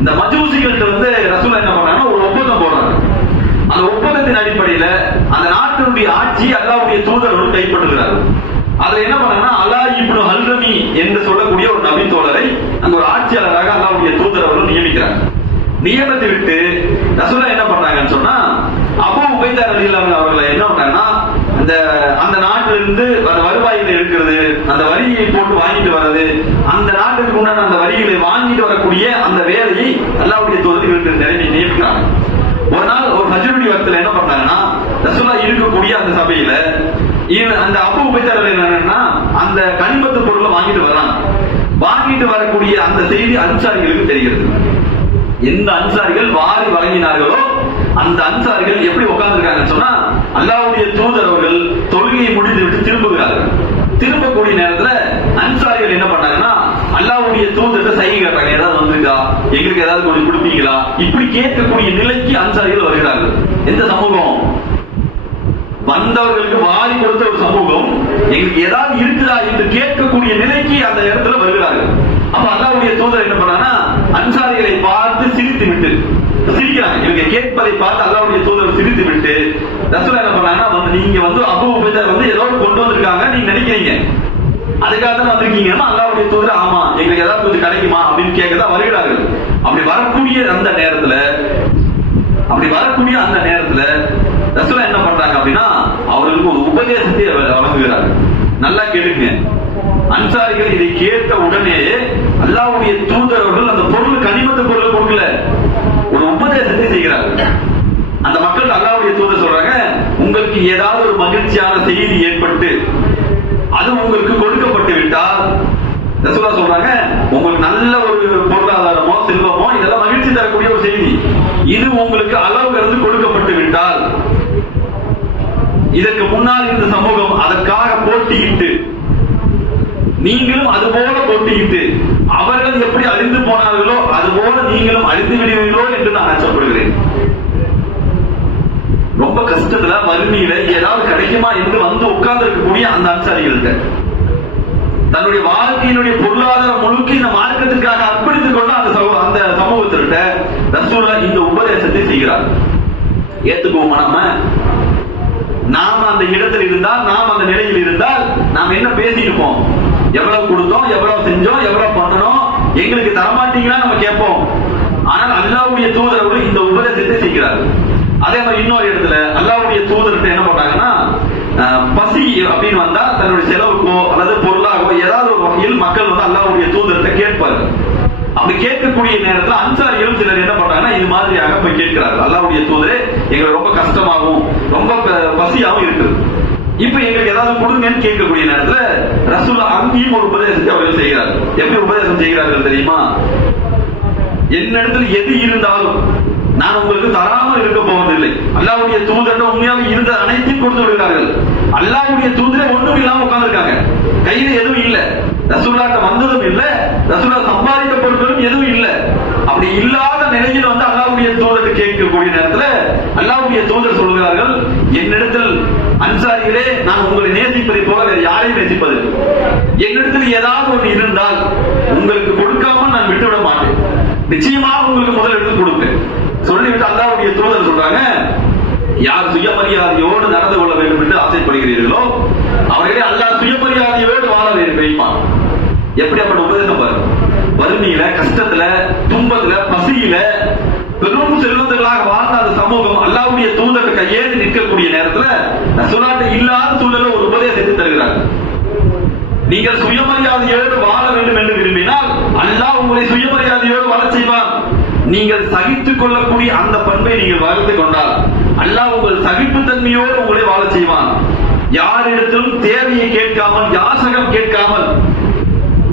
இந்த மஜூசிகள்கிட்ட வந்து ரசூலுல்லாஹ் என்ன பண்ணாங்கன்னா, ஒரு ஒப்பந்தம் போடுறாங்க. அந்த ஒப்பந்தத்தின் அடிப்படையில அந்த நாட்டினுடைய ஆட்சி அல்லாஹ்வுடைய தூதர்கள் கைப்பற்றுகிறார்கள். அதுல என்ன பண்ணாங்கன்னா, அலா இப்னு ஹல்ரமி என்று சொல்லக்கூடிய ஒரு நபி தோழரை அங்க ஒரு ஆட்சியாளராக அல்லாஹ்வுடைய தூதர் அவர்கள் நியமிக்கிறாங்க. நியமித்து விட்டு ரசூலுல்லாஹ் என்ன பண்றாங்கன்னு சொன்னா, அபூ உபைதா ரலியல்லாஹு அன்ஹு அவர்களை என்ன பண்றாங்கன்னா, அந்த நாட்டிலிருந்து அந்த வருவாய்களை எடுக்கிறது, அந்த வரியை போட்டு வாங்கிட்டு வர்றது, அந்த நாட்டுக்கு உண்டான அந்த வரிகளை வாங்கிட்டு வரக்கூடிய அந்த வேலையை அல்லாஹ்வுடைய தூதர் நியமிக்கிறாங்க. ஒரு நாள் ஒரு ஹஜ்ருடைய வக்தில என்ன பண்றாங்கன்னா, ரசூலுல்லாஹ் இருக்கக்கூடிய அந்த சபையில அந்த அபூ உபைதா என்னன்னா அந்த கனிமத்து பொருளை வாங்கிட்டு வர்றாங்க. வாங்கிட்டு வரக்கூடிய அந்த செய்தி அன்சாரிகளுக்கு தெரிகிறது. எந்த அன்சாரிகள் வாரி வழங்கினார்களோ அந்த அன்சாரிகள் எப்படி உட்கார்ந்துருக்காங்கன்னு சொன்னா, அல்லாஹ்வுடைய தூதர் அவர்கள் தொழுகையை முடித்து விட்டு திரும்புகிறார்கள். திரும்பக்கூடிய நேரத்துல அன்சாரிகள் என்ன பண்ணாங்கன்னா, அல்லாஹ்வுடைய தூதர்கிட்ட சைகை காட்டுறாங்க, ஏதாவது வந்திருக்கா, எங்களுக்கு ஏதாவது கொஞ்சம் கொடுப்பீங்களா, இப்படி கேட்கக்கூடிய நிலைக்கு அன்சாரிகள் வருகிறார்கள். எந்த சமூகம்? வந்தவர்களுக்கு வாரி கொடுத்த ஒரு சமூகம் எங்களுக்கு ஏதாவது இருக்குதா என்று கேட்கக்கூடிய நிலைக்கு அந்த இடத்துல வருகிறார்கள். அப்ப அல்லாஹ்வுடைய தூதர் என்ன பண்ணாங்கன்னா, அன்சாரிகளை பார்த்து சிரித்து விட்டு சிரிக்கிறாங்க. இவங்க கேட்பதை பார்த்து அல்லாஹ்வுடைய தூதர் சிரித்து விட்டு ரசூலுல்லாஹ் என்ன பண்ணாங்கன்னா, நீங்க வந்து அபூ உபைதா வந்து ஏதோ கொண்டு வந்திருக்காங்க நீங்க நினைக்கிறீங்க, அதுக்காக தான் வந்திருக்கீங்கன்னா, அல்லாஹ்வுடைய தூதர் ஆமா எங்களுக்கு ஏதாவது கொஞ்சம் கிடைக்குமா அப்படின்னு கேட்கதான் வருகிறார்கள். அப்படி வரக்கூடிய அந்த நேரத்துல ரசூலுல்லாஹ் என்ன பண்றாங்க அப்படின்னா, அவர்களுக்கு ஒரு உபதேசத்தை வழங்குகிறார்கள். நல்லா கேளுங்க. அன்சாரிகள் இதை கேட்ட உடனே அல்லாஹ்வுடைய தூதர் அவர்கள் அந்த பொருள் கனிமத்து பொருள் கொடுக்கல, ஒரு உபதேசத்தை செய்கிறார்கள். அந்த மக்கள் அல்லாஹ்வுடைய தூதர் சொல்றாங்க, உங்களுக்கு ஏதாவது ஒரு மகிழ்ச்சியான செய்தி ஏற்பட்டு அது உங்களுக்கு கொடுக்கப்பட்டு விட்டால், ரசூலுல்லாஹ் சொல்றாங்க, உங்களுக்கு நல்ல ஒரு பொருளாதாரமோ செல்வமோ இதெல்லாம் மகிழ்ச்சி தரக்கூடிய ஒரு செய்தி, இது உங்களுக்கு அளவு கடந்து கொடுக்கப்பட்டு விட்டால், இதற்கு முன்னால் இருந்த சமூகம் அதற்காக போட்டியிட்டு நீங்களும் அதுபோல போட்டியிட்டு அவர்கள் எப்படி அழிந்து போனார்களோ அதுபோல நீங்களும் அழிந்து விடுவீர்களோ என்று நான் அச்சப்படுகிறேன். ரொம்ப கஷ்டத்துல வறுமையில ஏதாவது கிடைக்குமா என்று வந்து உட்கார்ந்து இருக்கக்கூடிய அந்த அன்சாரிகள்கிட்ட தன்னுடைய வாழ்க்கையினுடைய பொருளாதார முழுக்க இந்த மார்க்கத்திற்காக அர்ப்பணித்துக் கொண்ட அந்த சமூகத்திற்கிட்ட ரசூலுல்லாஹ் இந்த உபதேசத்தை செய்கிறார். ஏத்துக்குவோமா? நாம அந்த இடத்தில் இருந்தால், நாம் அந்த நிலையில் இருந்தால் நாம் என்ன பேசியிருப்போம்? எவ்வளவு கொடுத்தோம், எவ்வளவு செஞ்சோம், எவ்வளவு பண்ணணும், எங்களுக்கு தரமாட்டீங்களா நம்ம கேட்போம். ஆனால் அல்லாஹ்வுடைய தூதர் அவர்கள் இந்த உபதேசத்தை செய்கிறார். அதே மாதிரி இன்னொரு இடத்துல அல்லாஹ்வுடைய தூதர்கிட்ட என்ன பண்றாங்கன்னா, பசி அப்படின்னு வந்தா தன்னுடைய செலவுக்கோ அல்லது பொருளாகவோ ஏதாவது ஒரு வகையில் மக்கள் வந்து அல்லாஹ்வுடைய தூதர்கிட்ட கேட்பாரு. அப்படி கேட்கக்கூடிய நேரத்தில் அன்சாரிகளும் சிலர் என்ன பண்றாங்கன்னா, இது மாதிரியாக போய் கேட்கிறார்கள், அல்லாஹ்வுடைய தூதரே எங்களுக்கு ரொம்ப கஷ்டமாகவும் ரொம்ப பசியாகவும் இருக்குது, இப்ப எங்களுக்கு ஏதாவது கொடுங்கன்னு கேட்கக்கூடிய நேரத்துல ரசூலுல்லாஹ் அங்கேயும் ஒரு உபதேசத்தை அவர்கள் செய்கிறார்கள். எப்படி உபதேசம் செய்கிறார்கள் தெரியுமா? என்னிடத்தில் எது இருந்தாலும் நான் உங்களுக்கு தராமல் இருக்க போவதில்லை. அல்லாஹ்வுடைய தூதர் உண்மையாக இருந்த அனைத்தையும் கொடுத்து விடுகிறார்கள். அல்லாஹ்வுடைய தூதரே ஒன்றும் இல்லாம உட்கார்ந்துருக்காங்க, கையில எதுவும் இல்ல, ரசூலுல்லாஹ்ட்ட வந்ததும் இல்ல, ரசூலுல்லாஹ் சம்பாதித்த பொருட்களும் எதுவும் இல்ல. அப்படி இல்லாத நிலையில் வந்து அல்லாஹ்வுடைய தூதர் கேட்கக்கூடிய நேரத்துல அல்லாஹ்வுடைய தூதர் சொல்கிறார்கள், என்னிடத்தில் அன்சாரிகளே நான் உங்களை நேசிப்பதை போல வேற யாரையும் நேசிப்பதில்லை. என்னிடத்தில் ஏதாவது ஒன்று இருந்தால் உங்களுக்கு கொடுக்காம நான் விட்டுவிட மாட்டேன், நிச்சயமாக உங்களுக்கு முதல் எடுத்து கொடுப்பேன் சொல்லிவிட்டு அல்லாஹ்வுடைய தூதர் சொல்றாங்க, யார் சுயமரியாதையோடு நடந்து கொள்ள வேண்டும் என்று ஆசைப்படுகிறீர்களோ அவர்களே அல்லாஹ் சுயமரியாதையோடு வாழ வைப்பான். எப்படிப்பட்ட உபதேசம் பாரு. வறுமையில, கஷ்டத்துல, துன்பத்துல, பசியில பெரும் செல்வந்தர்களாக வாழ்ந்த அந்த சமூகம் அல்லாஹ்வுடைய தூதர் கையேந்தி நிற்கக்கூடிய நேரத்துல ரசூலுல்லாஹ் இல்லாத சூழல ஒரு உபதேசத்தை தருகிறார். நீங்கள் சுயமரியாதையோடு வாழ வேண்டும் என்று விரும்பினால் அல்லாஹ் உங்களை சுயமரியாதையோடு வாழ செய்வான். நீங்கள் சகித்துக் கொள்ளக்கூடிய அந்த பண்பை நீங்கள் வளர்த்துக் கொண்டால் அல்லாஹ் உங்கள் சகிப்புத்தன்மையோடு உங்களை வாழ செய்வான். யாரிடத்திலும் தேவையை கேட்காமல், யாசகம் கேட்காமல்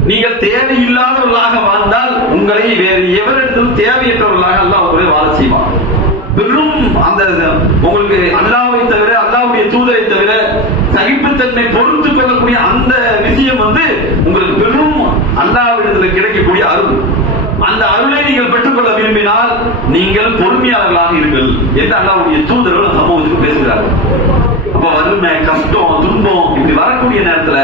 நீங்கள் தேவையில்லாதவர்களாக வாழ்ந்தால் உங்களை வேறு எவரிடத்திலும் தேவையற்றவர்களாக அல்லாஹ் உங்களை வாழ செய்வான். பெரும் அந்த உங்களுக்கு அல்லாஹ்வை தவிர, அல்லாஹ்வுடைய தூதரை தவிர சகிப்புத்தன்மை பொறுத்து கொள்ளக்கூடிய அந்த விஷயம் வந்து உங்களுக்கு பெரும் அல்லாஹ்விடத்தில் கிடைக்கக்கூடிய அருள். அந்த அருளை நீங்கள் பெற்றுக்கொள்ள விரும்பினால் நீங்கள் பொறுமையாளர்களாக இருங்கள் என்று அல்லாஹ்வுடைய தூதர்கள் சமூகத்துக்கு பேசுகிறார்கள். அப்ப வறுமை, கஷ்டம், துன்பம் இப்படி வரக்கூடிய நேரத்துல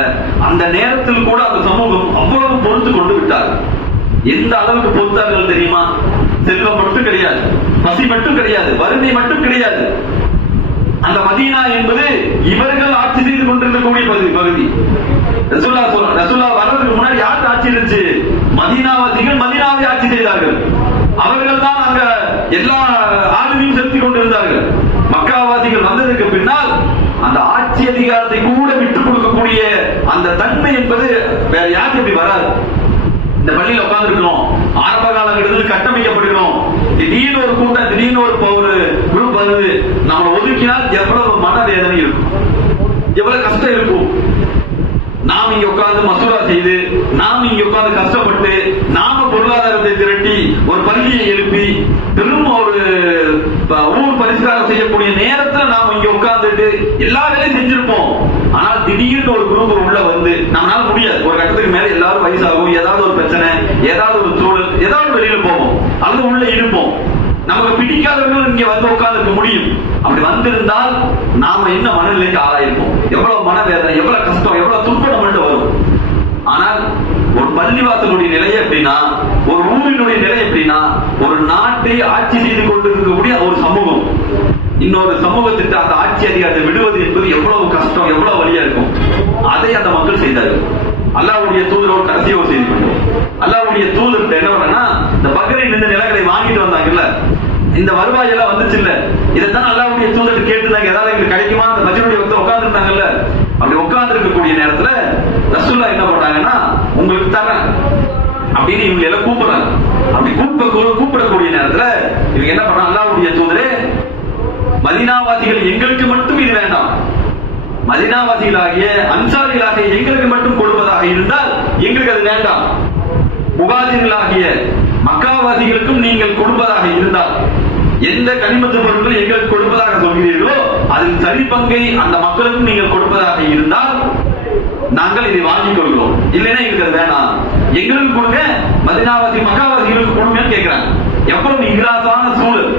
அந்த நேரத்தில் கூட அந்த சமூகம் அவ்வளவு பொறுத்து கொண்டு விட்டார். எந்த அளவுக்கு பொறுத்தார்கள் தெரியுமா? செல்வம் மட்டும் கிடையாது, பசி மட்டும் கிடையாது, வறுமை மட்டும் கிடையாது. அந்த மதீனா என்பது இவர்கள் ஆட்சி செய்து கொண்டிருக்கக்கூடிய பகுதி. ரசூலுல்லாஹ் வரதுக்கு முன்னாடி யார் ஆட்சி இருந்துச்சு? மதீனாவாசிகள் மதீனாவை ஆட்சி செய்தார்கள். அவர்கள் தான் அங்க எல்லா ஆளுமையும் செலுத்திக் கொண்டிருந்தார்கள். மக்காவாசிகள் வந்ததற்கு பின்னால் அந்த ஆட்சி அதிகாரத்தை கூட விட்டுக் கொடுக்கக்கூடிய அந்த தன்மை என்பது வேற யாருக்கு இப்படி வராது. இந்த பள்ளியில் உட்கார்ந்து இருக்கிறோம், ஆரம்ப காலகட்டத்தில் கட்டமைக்கப்படுகிறோம், திடீர்னு ஒரு கூட்டம், திடீர்னு ஒரு குரூப் வருது, நம்ம ஒதுக்கினால் எவ்வளவு மனவேதனை இருக்கும், எவ்வளவு கஷ்டம் இருக்கும். நாம் இங்க உட்கார்ந்து மசூரா செய்து, நாம் இங்க உட்கார்ந்து கஷ்டப்பட்டு, நாம பொருளாதாரத்தை திரட்டி ஒரு பள்ளியை எழுப்பி பெரும் ஒரு ஊர் பரிசுகாரம் செய்யக்கூடிய நேரத்தில் நாம் இங்க உட்கார்ந்துட்டு எல்லா வேலையும் செஞ்சிருப்போம். ஆனால் திடீர்னு ஒரு குரூப் உள்ள வந்து நம்மளால முடியாது, ஒரு கட்டத்துக்கு மேல எல்லாரும் வயசாகும், ஏதாவது ஒரு பிரச்சனை, ஏதாவது ஒரு சூழல், ஏதாவது வெளியில போவோம் அல்லது உள்ள இருப்போம். நமக்கு பிடிக்காதவர்கள் இங்க வந்து உட்கார்ந்துக்க முடியும். அப்படி வந்திருந்தால் நாம என்ன மனநிலைக்கு ஆளாயிருப்போம், எவ்வளவு மனவேதனை, எவ்வளவு கஷ்டம், எவ்வளவு துன்பம் நம்மள்ட்ட வரும். ஆனால் ஒரு பள்ளிவாசலுடைய நிலை எப்படின்னா, ஒரு ஊரினுடைய நிலை எப்படின்னா, ஒரு நாட்டை ஆட்சி செய்து கொண்டிருக்கக்கூடிய ஒரு சமூகம் இன்னொரு சமூகத்திற்கு அந்த ஆட்சி அதிகாரத்தை விடுவது என்பது எவ்வளவு கஷ்டம், எவ்வளவு வழியா இருக்கும். அதை அந்த மக்கள் செய்தார்கள். அல்லாஹ்வுடைய தூதரோடு கடைசியா ஒரு செய்தி பண்ணுவோம். அல்லாஹ்வுடைய தூதர் என்ன பண்ணா, இந்த பக்ரைன் இந்த நிலங்களை வாங்கிட்டு வந்தாங்கல்ல, இந்த வருவாய் எல்லாம் வந்துச்சு இல்ல, இதைத்தான் அல்லாஹ்வுடைய தூதர் கேட்டுனாங்க, ஏதாவது எங்களுக்கு கிடைக்குமா? அந்த பஜ்ருடைய ஒருத்தர் உட்கார்ந்து இருந்தாங்கல்ல, அப்படி உட்கார்ந்து இருக்கக்கூடிய நேரத்துல ரசூலுல்லாஹ் என்ன பண்றாங்கன்னா, உங்களுக்கு தரேன் அப்படின்னு இவங்க எல்லாம் கூப்பிடுறாங்க. அப்படி கூப்பிடக்கூடிய நேரத்துல இவங்க என்ன பண்றாங்க, அல்லாஹ்வுடைய தூதரே மதீனாவாசிகள் எங்களுக்கு மட்டும் இது வேண்டாம், மதீனாவாசிகளாகிய அன்சாரிகளாகிய எங்களுக்கு மட்டும் கொடுப்பதாக இருந்தால் எங்களுக்கு அது வேண்டாம். முஹாஜிர்களாகிய மக்காவாசிகளுக்கும் நீங்கள் கொடுப்பதாக இருந்தால், எந்த கனிமத்து பொருட்கள் எங்களுக்கு கொடுப்பதாக சொல்கிறீர்களோ அதில் சரி பங்கை அந்த மக்களுக்கும் நீங்கள் கொடுப்பதாக இருந்தால் நாங்கள் இதை வாங்கிக் கொள்கிறோம், இல்லைன்னா எங்களுக்கு அது வேண்டாம், எங்களுக்கு கொடுங்க, மதீனாவாசி மக்காவாசிகளுக்கு கொடுங்கன்னு கேட்கிறாங்க. எவ்வளவு இராசான சூழல்.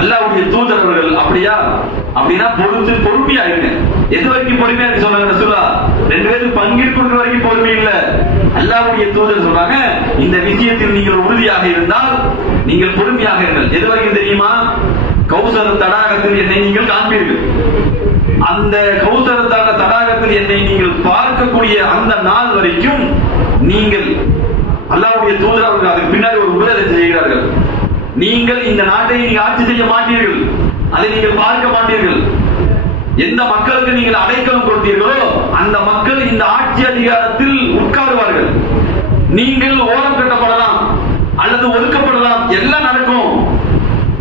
அல்லாஹ்வுடைய தூதரவர்கள் அப்படியா? அப்படின்னா பொறுமையா இருங்க. எது வரைக்கும் பொறுமையா இருக்கு சொன்னாங்க ரசூலுல்லாஹ்? ரெண்டு பேருக்கு பங்கீடு கொடுக்கிற வரைக்கும் பொறுமை இல்ல. அல்லாஹ்வுடைய தூதர் சொல்றாங்க, இந்த விஷயத்தில் நீங்கள் உறுதியாக இருந்தால் நீங்கள் பொறுமையாக இருங்கள். எது வரைக்கும் தெரியுமா? கௌசர் தடாகத்தில் என்னை நீங்கள் காண்பீர்கள். அந்த கௌசர் தடாகத்தில் என்னை நீங்கள் பார்க்கக்கூடிய அந்த நாள் வரைக்கும் நீங்கள், அல்லாஹ்வுடைய தூதர் அவர்கள் அதுக்கு பின்னாடி ஒரு உபதேசம் செய்கிறார்கள், நீங்கள் இந்த நாட்டை நீங்க ஆட்சி செய்ய மாட்டீர்கள், அதை நீங்கள் பார்க்க மாட்டீர்கள். எந்த மக்களுக்கு நீங்கள் அடைக்கலம் கொடுத்தீர்களோ அந்த மக்கள் இந்த ஆட்சி அதிகாரத்தில் உட்காருவார்கள். நீங்கள் ஓரம் கட்டப்படலாம் அல்லது ஒதுக்கப்படலாம், எல்லாம் நடக்கும்.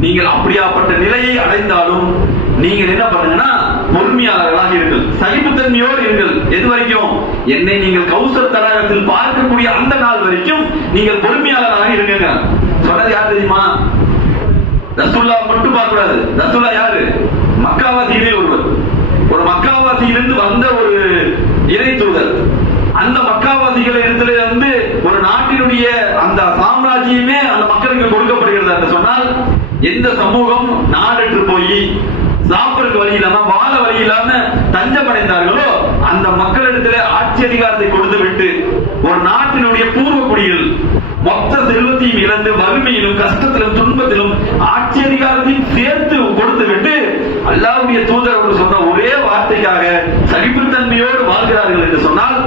நீங்கள் அப்படியாப்பட்ட நிலையை அடைந்தாலும் நீங்கள் என்ன பண்ணுங்கன்னா பொறுமையாளர்களாக இருங்கள், சகிப்புத்தன்மையோடு இருங்கள். எது வரைக்கும்? என்னை நீங்கள் கௌசர் தடாகத்தில் பார்க்கக்கூடிய அந்த நாள் வரைக்கும் நீங்கள் பொறுமையாளராக இருங்க. சொன்னது யார் தெரியுமா? ரசூல்லா மட்டும் பார்க்க கூடாது. ரசூல்லா யாரு? மக்காவாசியிலே ஒருவர். ஒரு மக்காவாசியிலிருந்து வந்த ஒரு இறை தூதர். அந்த மக்காவாசிகள் இடத்துல வந்து ஒரு நாட்டினுடைய அந்த சாம்ராஜ்யமே அந்த மக்களுக்கு கொடுக்கப்படுகிறது என்று சொன்னால், எந்த சமூகம் நாடற்று போய் சாப்பிடுறதுக்கு வழி இல்லாம வாழ வழி இல்லாம தஞ்சம் அடைந்தார்களோ அந்த மக்களிடத்துல ஆட்சி அதிகாரத்தை கொடுத்து விட்டு ஒரு நாட்டினுடைய பூர்வ குடிகள் மொத்த செல்வத்தையும் இழந்து வறுமையிலும் கஷ்டத்திலும் துன்பத்திலும் ஆட்சி அதிகாரத்தையும் சேர்த்து கொடுத்து விட்டு அல்லாஹ்வுடைய தூதர் அவர்கள் சொன்ன ஒரே வார்த்தைக்காக சகிப்புத்தன்மையோடு வாழ்கிறார்கள் என்று சொன்னால்,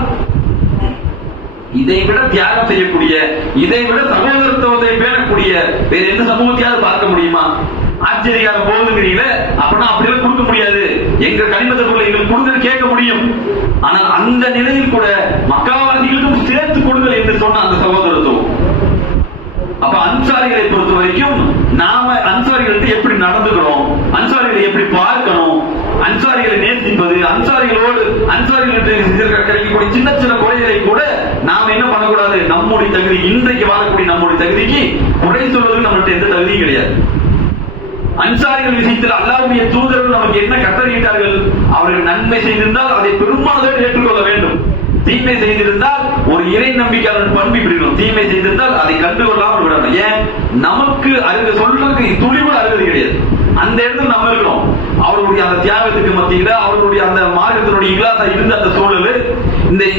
இதை விட தியாகம் செய்யக்கூடிய, இதை விட சகோதரத்துவத்தை பேணக்கூடிய வேற எந்த சமூகத்தையாவது பார்க்க முடியுமா? ஆட்சி அதிகாரம் போகுதுங்கிறீங்களே, அப்படின்னா அப்படியெல்லாம் கொடுக்க முடியாது, எங்க கனிமத்தக்குள்ள எங்களுக்கு கொடுங்க கேட்க முடியும். ஆனால் அந்த நிலையில் கூட மக்காவாசிகளுக்கும் சேர்த்து கொடுங்கள் என்று சொன்ன அந்த சகோதரத்துவம். அப்ப அன்சாரிகளை பொறுத்த வரைக்கும் நாம அன்சாரிகளுக்கு எப்படி நடந்துக்கிறோம், அன்சாரிகளை எப்படி பார்க்கணும், அன்சாரிகளை நேசிப்பது, அன்சாரிகளோடு அன்சாரிகளுக்கு கிடைக்கக்கூடிய சின்ன சின்ன குறைகளை கூட நாம என்ன பண்ணக்கூடாது, நம்முடைய தகுதி, இன்றைக்கு வாழக்கூடிய நம்முடைய தகுதிக்கு குறை சொல்வதற்கு நம்மளுடைய எந்த தகுதியும் கிடையாது. அன்சாரிகள் விஷயத்தில் அல்லாஹ்வுடைய தூதர்கள் நமக்கு என்ன கட்டளையிட்டார்கள்? அவர்கள் நன்மை செய்திருந்தால் அதை பெரும்பாலும் ஏற்றுக்கொள்ள வேண்டும். தீமை செய்திருந்தால் ஒரு இறை நம்பிக்கையாளர் பண்பு விடணும். தீமை செய்திருந்தால் அதை கண்டுகொள்ளாமல் விடணும். ஏன்? நமக்கு அருக சொல்றதுக்கு துளி கூட அருகது கிடையாது. அந்த இடத்துல நம்ம இருக்கிறோம். அவர்களுடைய அந்த தியாகத்துக்கு மத்தியில அவர்களுடைய அந்த மார்க்கத்தினுடைய இலாசா இருந்த அந்த சூழல்,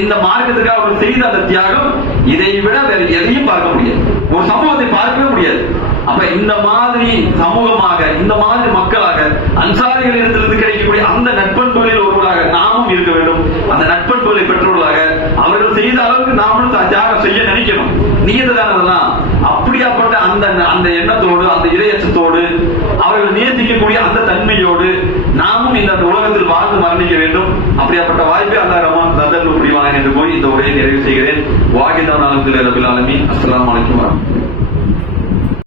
இந்த மார்க்கத்துக்கு அவர்கள் செய்த அந்த தியாகம், இதை விட வேற எதையும் பார்க்க முடியாது. ஒரு சமூகத்தை பார்க்கவே முடியாது. அப்ப இந்த மாதிரி சமூகமாக, இந்த மாதிரி மக்களாக அன்சாரிகளிடத்திலிருந்து கிடைக்கக்கூடிய அந்த நட்பண்புகளில் ஒருவராக நாமும் இருக்க வேண்டும். அந்த நட்பண்புகளை பெற்றவர்களாக அவர்கள் செய்த அளவுக்கு நாமும் தியாகம் செய்ய நினைக்கணும். நீயதானதெல்லாம் அப்படியாப்பட்ட அந்த எண்ணத்தோடு, அந்த இறையச்சத்தோடு, அவர்கள் நேசிக்கக்கூடிய அந்த தன்மையோடு நாமும் இந்த உலகத்தில் வாழ்ந்து மரணிக்க வேண்டும். அப்படியாப்பட்ட வாய்ப்பை அல்லாஹ் ரஹ்மான் தந்தல் புரிவாங்க என்று போய் இந்த உரையை நிறைவு செய்கிறேன். வாகிதா நலத்தில் ரபில் ஆலமீன். அஸ்ஸலாமு அலைக்கும் வரஹ்மத்துல்லாஹி.